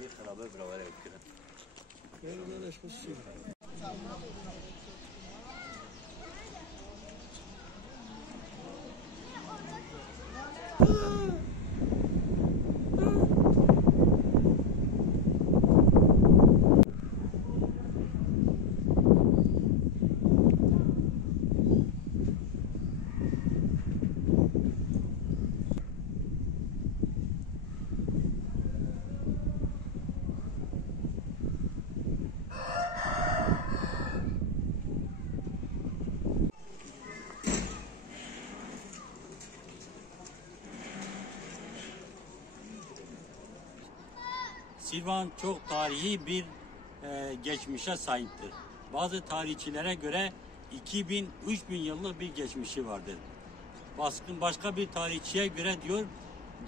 ये खराब है बराबर है उसके Silvan çok tarihi bir geçmişe sahiptir. Bazı tarihçilere göre 2000-3000 yıllık bir geçmişi vardır. Başka bir tarihçiye göre diyor,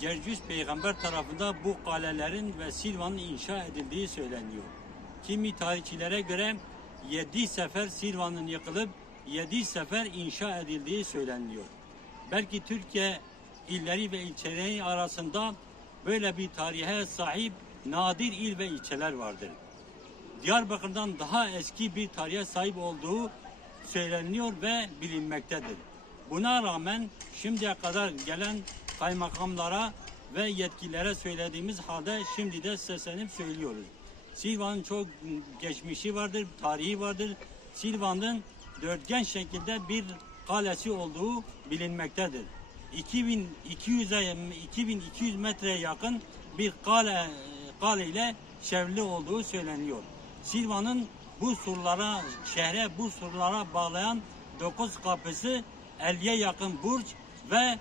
Cercüs peygamber tarafından bu kalelerin ve Silvan'ın inşa edildiği söyleniyor. Kimi tarihçilere göre 7 sefer Silvan'ın yıkılıp 7 sefer inşa edildiği söyleniyor. Belki Türkiye illeri ve ilçeleri arasında böyle bir tarihe sahip nadir il ve ilçeler vardır. Diyarbakır'dan daha eski bir tarihe sahip olduğu söyleniyor ve bilinmektedir. Buna rağmen şimdiye kadar gelen kaymakamlara ve yetkililere söylediğimiz halde şimdi de seslenip söylüyoruz. Silvan'ın çok geçmişi vardır, tarihi vardır. Silvan'ın dörtgen şekilde bir kalesi olduğu bilinmektedir. 2200 metreye yakın bir kale ile çevrili olduğu söyleniyor. Silvan'ın bu surlara, bu surlara bağlayan 9 kapısı, 50'ye yakın burç ve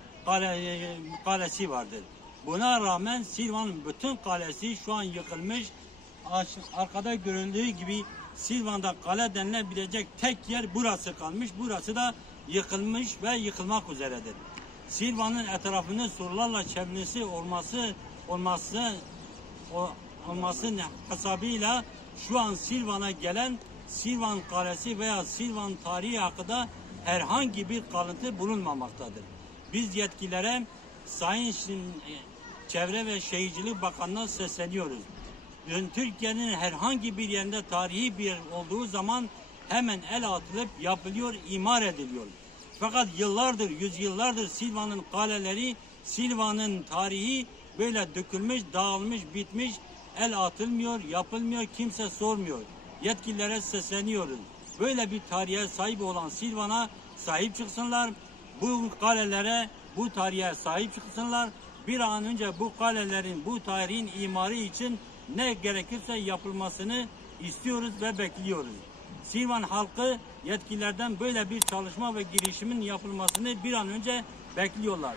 kalesi vardır. Buna rağmen Silvan'ın bütün kalesi şu an yıkılmış. Arkada görüldüğü gibi Silvan'da kale denilebilecek tek yer burası kalmış. Burası da yıkılmış ve yıkılmak üzeredir. Silvan'ın etrafının surlarla çevrilmesi olması hesabıyla şu an Silvan'a gelen Silvan Kalesi veya Silvan tarihi hakkında herhangi bir kalıntı bulunmamaktadır. Biz yetkililere Sayın Çevre ve Şehircilik Bakanlığı'na sesleniyoruz. Türkiye'nin herhangi bir yerinde tarihi bir yer olduğu zaman hemen el atılıp yapılıyor, imar ediliyor. Fakat yıllardır, yüzyıllardır Silvan'ın kaleleri, Silvan'ın tarihi böyle dökülmüş, dağılmış, bitmiş, el atılmıyor, yapılmıyor, kimse sormuyor. Yetkililere sesleniyoruz. Böyle bir tarihe sahip olan Silvan'a sahip çıksınlar. Bu kalelere, bu tarihe sahip çıksınlar. Bir an önce bu kalelerin, bu tarihin imarı için ne gerekirse yapılmasını istiyoruz ve bekliyoruz. Silvan halkı yetkililerden böyle bir çalışma ve girişimin yapılmasını bir an önce bekliyorlar.